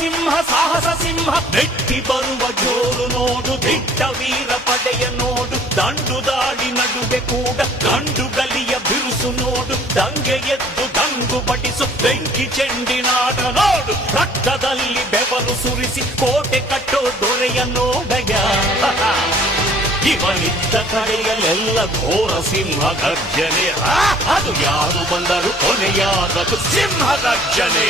ಸಿಂಹ ಸಾಹಸ ಸಿಂಹ ಮೆಟ್ಟಿ ಬರುವ ಜೋರು ನೋಡು, ದಿಟ್ಟ ವೀರ ಪಡೆಯ ನೋಡು, ದಂಡು ದಾಳಿ ನಡುವೆ ಕೂಡ ಗಂಡು ಗಲಿಯ ಬಿರುಸು ನೋಡು, ದಂಗೆ ಎದ್ದು ದಂಗು ಬಡಿಸು ಬೆಂಕಿ ಚೆಂಡಿನಾಡ ನೋಡು, ರಕ್ತದಲ್ಲಿ ಬೆವರು ಸುರಿಸಿ ಕೋಟೆ ಕಟ್ಟೋ ದೊರೆಯ ನೋಡಯ. ಇವನಿದ್ದ ಕಡೆಯಲ್ಲೆಲ್ಲ ಘೋರ ಸಿಂಹ ಗರ್ಜನೆ, ಅದು ಯಾರು ಬಂದರು ಕೊನೆಯಾದದು ಸಿಂಹ ಗರ್ಜನೆ.